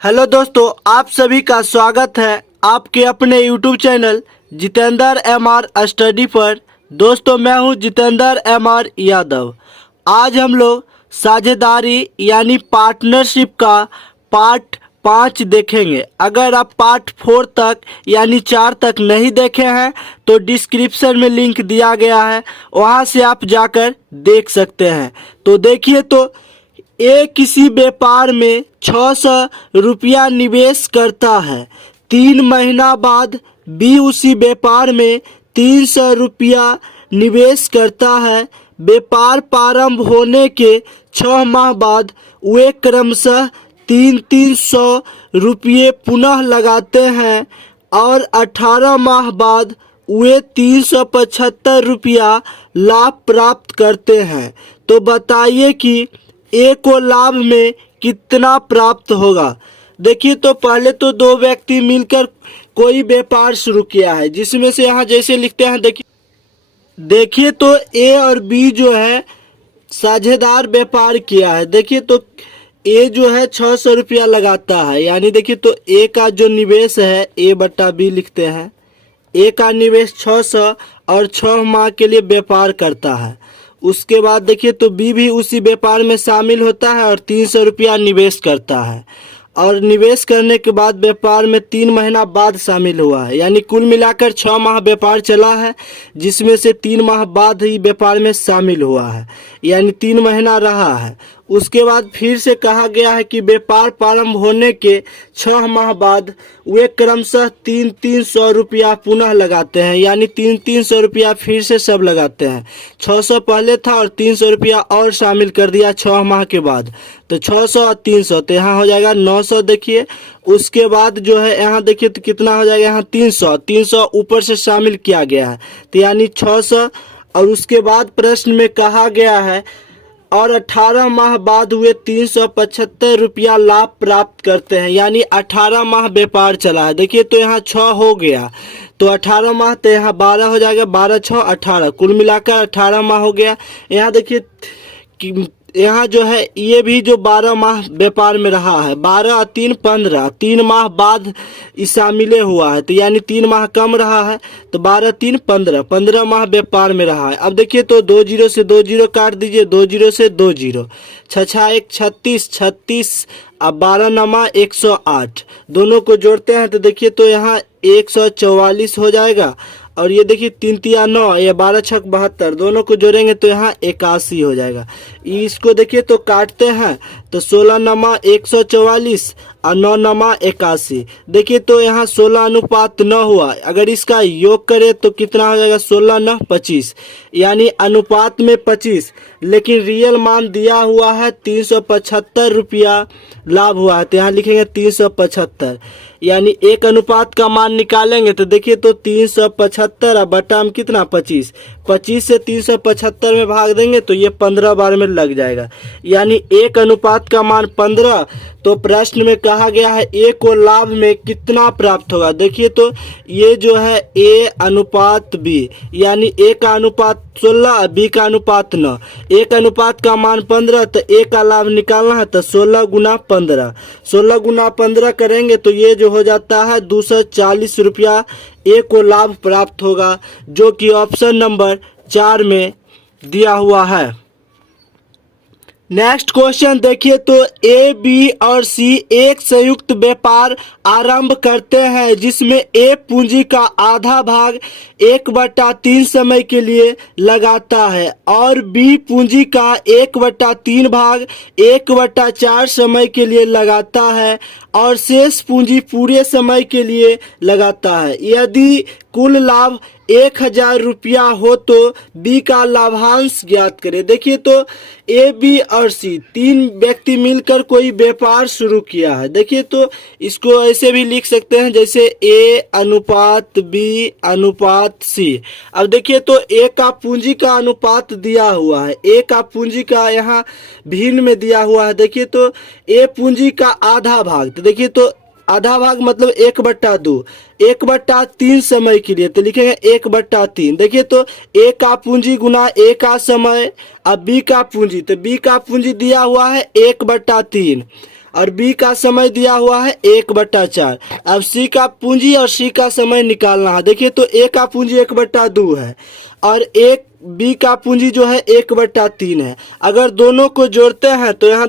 Hello दोस्तों, आप सभी का स्वागत है आपके अपने YouTube channel Jitendra MR study पर। दोस्तों, मैं हूं जितेंद्र एमआर यादव। आज हम लोग साझेदारी यानी पार्टनरशिप का पार्ट 5 देखेंगे। अगर आप पार्ट 4 तक यानी 4 तक नहीं देखे हैं तो डिस्क्रिप्शन में लिंक दिया गया है, वहां से आप जाकर देख सकते हैं। तो देखिए, तो ए किसी व्यापार में 600 रुपया निवेश करता है। 3 महीना बाद बी उसी व्यापार में 300 रुपया निवेश करता है। व्यापार प्रारंभ होने के 6 माह बाद वे क्रमशः 300 रुपये पुनः लगाते हैं और 18 माह बाद वे 375 रुपया लाभ प्राप्त करते हैं। तो बताइए कि ए को लाभ में कितना प्राप्त होगा। देखिए, तो पहले तो दो व्यक्ति मिलकर कोई व्यापार शुरू किया है, जिसमें से यहाँ जैसे लिखते हैं, देखिए तो ए और बी जो है साझेदार व्यापार किया है। देखिए तो ए जो है 600 रुपया लगाता है, यानी देखिए तो ए का जो निवेश है ए बट्टा बी लिखते हैं। ए का निवेश 600 और 6 माह के लिए व्यापार करता है। उसके बाद देखिए तो बी भी उसी व्यापार में शामिल होता है और 300 रुपया निवेश करता है, और निवेश करने के बाद व्यापार में 3 महीना बाद शामिल हुआ है। यानी कुल मिलाकर 6 माह व्यापार चला है, जिसमें से 3 माह बाद ही व्यापार में शामिल हुआ है, यानी 3 महीना रहा है। उसके बाद फिर से कहा गया है कि व्यापार प्रारंभ होने के 6 माह बाद वे क्रमशः 300 रुपया पुनः लगाते हैं, यानी 300 रुपया फिर से सब लगाते हैं। 600 पहले था और 300 रुपया और शामिल कर दिया 6 माह के बाद, तो 600 और 300, तो यहाँ हो जाएगा 900। देखिए उसके बाद जो है यहाँ देखिए तो कितना हो जाएगा, यहाँ 300 ऊपर से शामिल किया गया है, तो यानी 600। और उसके बाद प्रश्न में कहा गया है और 18 माह बाद हुए 375 रुपया लाभ प्राप्त करते हैं, यानी 18 माह व्यापार चला है। देखिए तो यहाँ 6 हो गया, तो 18 माह, तो यहाँ 12 हो जाएगा, 12 6 18, कुल मिलाकर 18 माह हो गया। यहाँ देखिए कि यहाँ जो है ये भी जो 12 माह व्यापार में रहा है, 12 और 3 15, 3 माह बाद शामिल हुआ है, तो यानी 3 माह कम रहा है, तो 12 3 15, 15 माह व्यापार में रहा है। अब देखिए तो 2 जीरो से 2 जीरो काट दीजिए, 2 जीरो से 2 जीरो, 6 1 36, 36 अब 12 नमा 108, दोनों को जोड़ते हैं तो देखिए तो यहाँ 144 हो जाएगा। और ये देखिए 3 तिया 9, या 12 6 72, दोनों को जोड़ेंगे तो यहाँ 81 हो जाएगा। इसको देखिए तो काटते हैं तो 16 नमा 144 और 9 नमा 81। देखिए तो यहाँ 16 अनुपात 9 हुआ, अगर इसका योग करें तो कितना हो जाएगा, 16 9 25, यानी अनुपात में 25, लेकिन रियल मान दिया हुआ है 375 रुपया लाभ हुआ है, तो यहाँ लिखेंगे 375, यानी 1 अनुपात का मान निकालेंगे तो देखिए तो 375 और बटा में कितना 25, 25 से 375 में भाग देंगे तो ये 15 बार में लग जाएगा, यानी 1 अनुपात का मान 15। तो प्रश्न में कहा गया है ए को लाभ में कितना प्राप्त होगा। देखिए तो ये जो है ए अनुपात बी, यानी ए का अनुपात 16, बी का अनुपात 9, 1 अनुपात का मान 15, तो ए का लाभ निकालना है तो 16 गुना 15, 16 गुना 15 करेंगे तो ये जो हो जाता है 240 रुपया ए को लाभ प्राप्त होगा, जो कि ऑप्शन नंबर 4 में दिया हुआ है। नेक्स्ट क्वेश्चन देखिए तो ए बी और सी एक संयुक्त व्यापार आरंभ करते हैं, जिसमें ए पूंजी का आधा भाग 1/3 समय के लिए लगाता है और बी पूंजी का 1/3 भाग 1/4 समय के लिए लगाता है और शेष पूंजी पूरे समय के लिए लगाता है। यदि कुल लाभ 1000 रुपया हो तो बी का लाभांश ज्ञात करें। देखिए तो ए बी और सी 3 व्यक्ति मिलकर कोई व्यापार शुरू किया है। देखिए तो इसको ऐसे भी लिख सकते हैं जैसे ए अनुपात बी अनुपात सी। अब देखिए तो ए का पूंजी का अनुपात दिया हुआ है, ए का पूंजी का यहाँ भिन्न में दिया हुआ है। देखिए तो ए पूंजी का आधा भाग, तो देखिए तो आधा भाग मतलब 1/2, 1/3 समय के लिए, तो लिखेंगे 1/3। देखिए तो ए का पूंजी गुना ए का समय, अब बी का पूंजी, तो बी का पूंजी दिया हुआ है 1/3, और बी का समय दिया हुआ है 1/4। अब सी का पूंजी और सी का समय निकालना है। देखिए तो ए का पूंजी 1/2 है और एक बी का पूंजी जो है 1/3 है। अगर दोनों को जोड़ते हैं तो यहाँ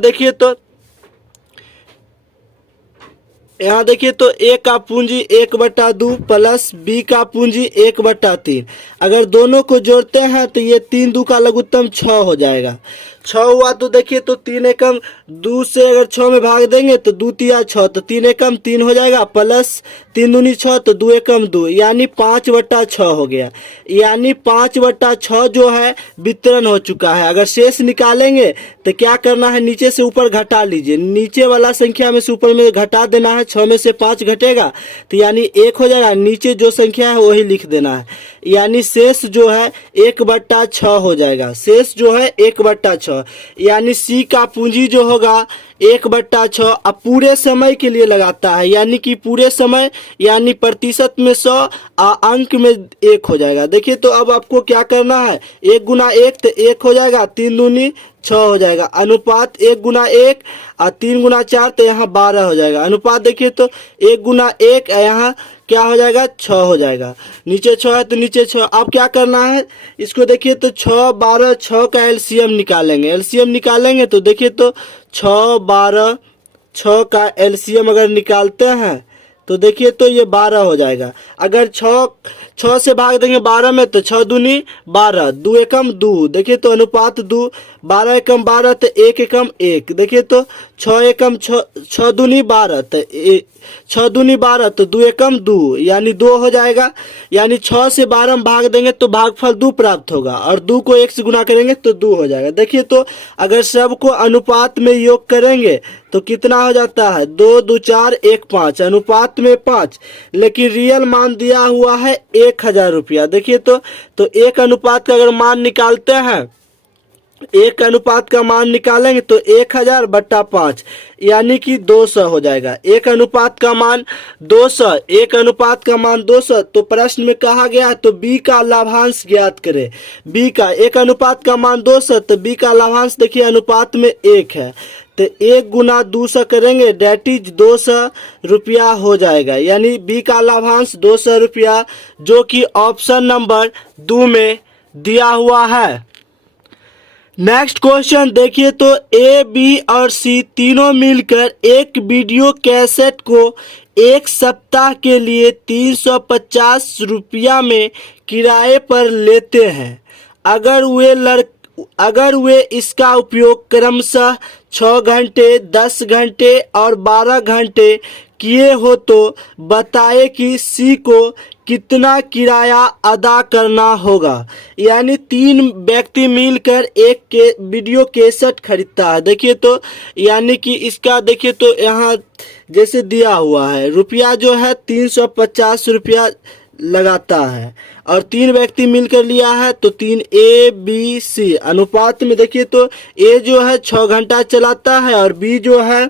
देखिए तो ए का पूंजी 1/2 प्लस बी का पूंजी 1/3। अगर दोनों को जोड़ते हैं तो ये 3 दू का लघुत्तम 6 हो जाएगा। 6 हुआ तो देखिए तो 3 एकम 2 से अगर 6 में भाग देंगे तो 2 तिया 6 तो 3 एकम 3 हो जाएगा प्लस 3 दूनी 6 तो 2 एकम 2 यानी 5/6 हो गया। यानी 5/6 जो है वितरण हो चुका है। अगर शेष निकालेंगे तो क्या करना है, नीचे से ऊपर घटा लीजिए। नीचे वाला संख्या में से ऊपर में घटा देना है। 6 में से 5 घटेगा तो यानी 1 हो जाएगा। नीचे जो संख्या है वही लिख देना है। यानी शेष जो है 1/6 हो जाएगा। शेष जो है 1/6 यानी सी का पूंजी जो होगा 1/6। अब पूरे समय के लिए लगाता है यानी कि पूरे समय यानी प्रतिशत में 100 अंक में 1 हो जाएगा। देखिए तो अब आपको क्या करना है, 1 गुना 1 तो 1 हो जाएगा, 3 दूनी 6 हो जाएगा। अनुपात 1 गुना 1 और 3 गुना 4 तो यहाँ 12 हो जाएगा। अनुपात देखिए तो 1 गुना 1 यहाँ क्या हो जाएगा, 6 हो जाएगा। नीचे 6 है तो नीचे 6। अब क्या करना है, इसको देखिए तो 6 12 6 का एलसीएम निकालेंगे। एलसीएम निकालेंगे तो देखिए तो 6 12 6 का एलसीएम अगर निकालते हैं तो देखिए तो ये 12 हो जाएगा। अगर 6 से भाग देंगे 12 में तो 6 दूनी 12, 2 एकम 2। देखिए तो अनुपात 2, 12 एकम 12 तो 1 एकम 1। देखिए तो 6 एकम 6 दूनी 12 तो 6 दूनी 12 तो 2 एकम 2 यानी 2 हो जाएगा। यानी 6 से 12 में भाग देंगे तो भागफल 2 प्राप्त होगा और 2 को 1 से गुना करेंगे तो 2 हो जाएगा। देखिए तो अगर सबको अनुपात में योग करेंगे तो कितना हो जाता है, 2 2 4 1 5, अनुपात में 5। लेकिन रियल मान दिया हुआ है 1000 रुपया। देखिए तो एक अनुपात का अगर मान निकालते हैं, एक अनुपात का मान निकालेंगे तो 1000/5 यानी कि 200 हो जाएगा। एक अनुपात का मान 200, एक अनुपात का मान 200। तो प्रश्न में कहा गया तो बी का लाभांश ज्ञात करें। बी का एक अनुपात का मान 200 तो बी का लाभांश देखिए अनुपात में 1 है तो 1 गुना 200 करेंगे डेट इज 200 रुपया हो जाएगा। यानी बी का लाभांश 200 रुपया जो कि ऑप्शन नंबर 2 में दिया हुआ है। नेक्स्ट क्वेश्चन देखिए तो ए बी और सी तीनों मिलकर एक वीडियो कैसेट को 1 सप्ताह के लिए 350 रुपया में किराए पर लेते हैं। अगर वे इसका उपयोग क्रमशः 6 घंटे 10 घंटे और 12 घंटे किए हो तो बताए कि सी को कितना किराया अदा करना होगा। यानी 3 व्यक्ति मिलकर एक वीडियो कैसेट खरीदता है। देखिए तो यानी कि इसका देखिए तो यहाँ जैसे दिया हुआ है रुपया जो है 350 रुपया लगाता है और 3 व्यक्ति मिलकर लिया है तो 3 ए बी सी। अनुपात में देखिए तो ए जो है 6 घंटा चलाता है और बी जो है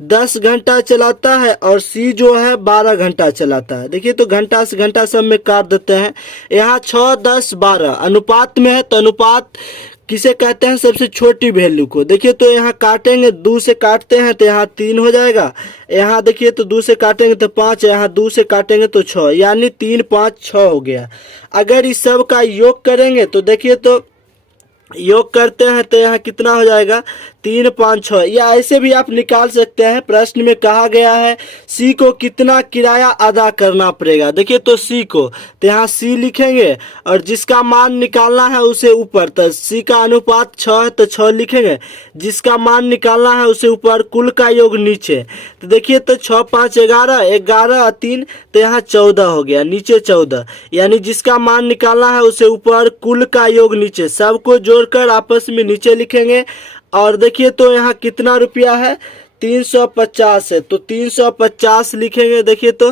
10 घंटा चलाता है और सी जो है 12 घंटा चलाता है। देखिए तो घंटा से घंटा सब में काट देते हैं। यहाँ 6 10 12 अनुपात में है तो अनुपात किसे कहते हैं, सबसे छोटी वैल्यू को। देखिए तो यहाँ काटेंगे 2 से काटते हैं तो यहाँ 3 हो जाएगा। यहाँ देखिए तो 2 से काटेंगे तो 5, यहाँ 2 से काटेंगे तो 6 यानी 3 5 6 हो गया। अगर इस सब का योग करेंगे तो देखिए तो योग करते हैं तो यहाँ कितना हो जाएगा, 3 5 6। या ऐसे भी आप निकाल सकते हैं। प्रश्न में कहा गया है सी को कितना किराया अदा करना पड़ेगा। देखिए तो सी को तो यहाँ सी लिखेंगे और जिसका मान निकालना है उसे ऊपर, तो सी का अनुपात 6 है तो 6 लिखेंगे। जिसका मान निकालना है उसे ऊपर, कुल का योग नीचे। तो देखिए तो 6 5 11, 11 और 3 तो यहाँ 14 हो गया, नीचे 14। यानी जिसका मान निकालना है उसे ऊपर, कुल का योग नीचे। सबको जोड़कर आपस में नीचे लिखेंगे। और देखिए तो यहाँ कितना रुपया है, 350 है तो 350 लिखेंगे। देखिए तो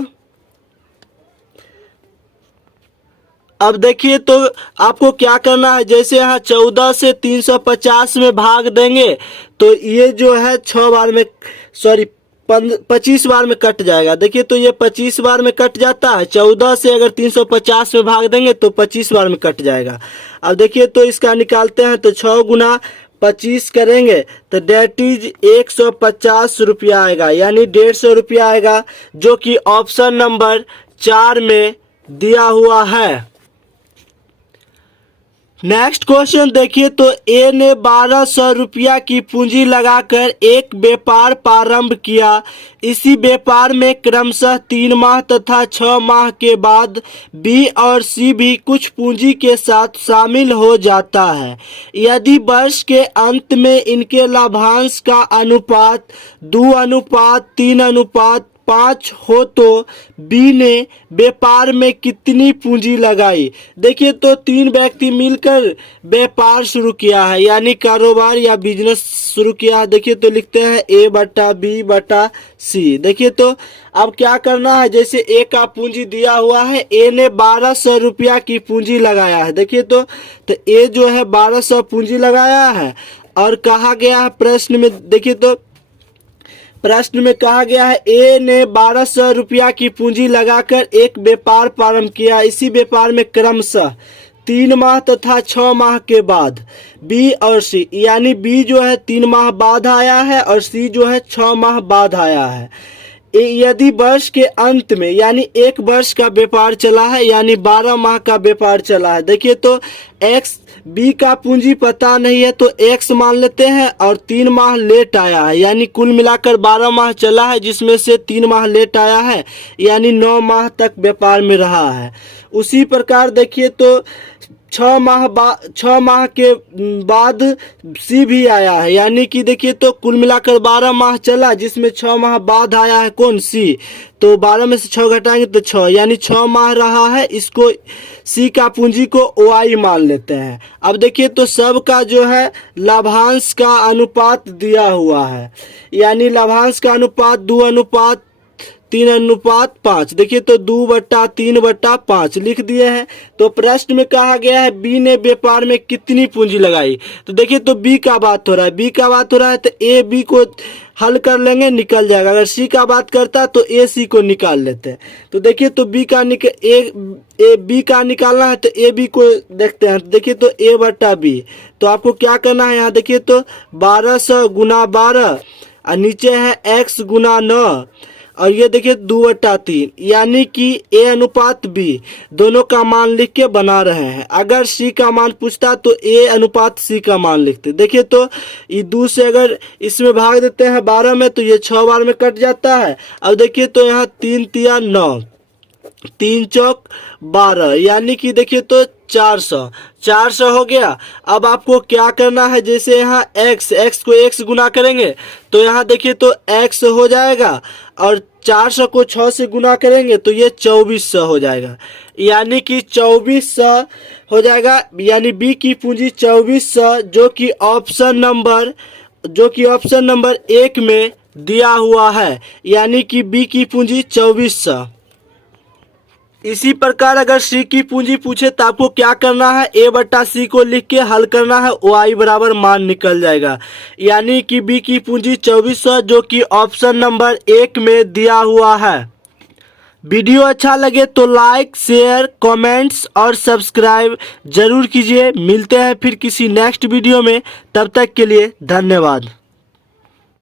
अब देखिए तो आपको क्या करना है, जैसे यहाँ 14 से 350 में भाग देंगे तो ये जो है 6 बार में 25 बार में कट जाएगा। देखिए तो ये 25 बार में कट जाता है। 14 से अगर 350 में भाग देंगे तो 25 बार में कट जाएगा। अब देखिए तो इसका निकालते हैं तो 6 गुना 25 करेंगे तो डेट इज 150 रुपया आएगा, यानी 150 रुपया आएगा, जो कि ऑप्शन नंबर 4 में दिया हुआ है। नेक्स्ट क्वेश्चन देखिए तो ए ने 1200 रुपया की पूंजी लगाकर एक व्यापार प्रारंभ किया। इसी व्यापार में क्रमशः 3 माह तथा 6 माह के बाद बी और सी भी कुछ पूंजी के साथ शामिल हो जाता है। यदि वर्ष के अंत में इनके लाभांश का अनुपात 2:3:5 हो तो बी ने व्यापार में कितनी पूंजी लगाई। देखिए तो 3 व्यक्ति मिलकर व्यापार शुरू किया है, यानी कारोबार या बिजनेस शुरू किया है। देखिए तो लिखते हैं A/B/C। देखिए तो अब क्या करना है, जैसे ए का पूंजी दिया हुआ है, ए ने 1200 रुपया की पूंजी लगाया है। देखिए तो ए जो है 1200 पूंजी लगाया है और कहा गया है प्रश्न में, देखिए तो प्रश्न में कहा गया है ए ने 1200 रुपया की पूंजी लगाकर एक व्यापार प्रारंभ किया। इसी व्यापार में क्रमशः 3 माह तथा 6 माह के बाद बी और सी, यानी बी जो है 3 माह बाद आया है और सी जो है 6 माह बाद आया है। यदि वर्ष के अंत में, यानी 1 वर्ष का व्यापार चला है, यानी 12 माह का व्यापार चला है। देखिए तो एक्स, बी का पूंजी पता नहीं है तो एक्स मान लेते हैं और 3 माह लेट आया है, यानी कुल मिलाकर 12 माह चला है, जिसमें से 3 माह लेट आया है, यानी 9 माह तक व्यापार में रहा है। उसी प्रकार देखिए तो 6 माह के बाद सी भी आया है, यानी कि देखिए तो कुल मिलाकर 12 माह चला, जिसमें 6 माह बाद आया है कौन, सी। तो 12 में से 6 घटाएंगे तो 6, यानी 6 माह रहा है। इसको सी का पूंजी को OI मान लेते हैं। अब देखिए तो सब का जो है लाभांश का अनुपात दिया हुआ है, यानी लाभांश का अनुपात 2:3:5। देखिए तो 2/3/5 लिख दिए हैं। तो प्रश्न में कहा गया है बी ने व्यापार में कितनी पूंजी लगाई। तो देखिए तो बी का बात हो रहा है, तो ए बी को हल कर लेंगे, निकल जाएगा। अगर सी का बात करता तो ए सी को निकाल लेते हैं। तो देखिए तो बी का निकालना है तो ए बी को देखते हैं। देखिए तो A/B। तो आपको क्या करना है, यहाँ देखिए तो 1200 गुना 12 और नीचे है x गुना 9 और ये देखिए 2/3, यानी कि ए अनुपात बी, दोनों का मान लिख के बना रहे हैं। अगर सी का मान पूछता तो ए अनुपात सी का मान लिखते। देखिए तो ये 2 से अगर इसमें भाग देते हैं 12 में तो ये 6 बार में कट जाता है। अब देखिए तो यहाँ 3 तिया 9, 3 चौक 12, यानी कि देखिए तो 400 हो गया। अब आपको क्या करना है, जैसे यहाँ x को x गुना करेंगे तो यहाँ देखिए तो x हो जाएगा और 400 को 6 से गुना करेंगे तो ये 2400 हो जाएगा, यानी कि 2400 हो जाएगा। यानी बी की पूंजी 2400, जो कि ऑप्शन नंबर 1 में दिया हुआ है, यानी कि बी की पूंजी 2400। इसी प्रकार अगर सी की पूंजी पूछे तो आपको क्या करना है, A/C को लिख के हल करना है, OI बराबर मान निकल जाएगा, यानी कि बी की पूंजी 2400, जो कि ऑप्शन नंबर 1 में दिया हुआ है। वीडियो अच्छा लगे तो लाइक, शेयर, कमेंट्स और सब्सक्राइब जरूर कीजिए। मिलते हैं फिर किसी नेक्स्ट वीडियो में, तब तक के लिए धन्यवाद।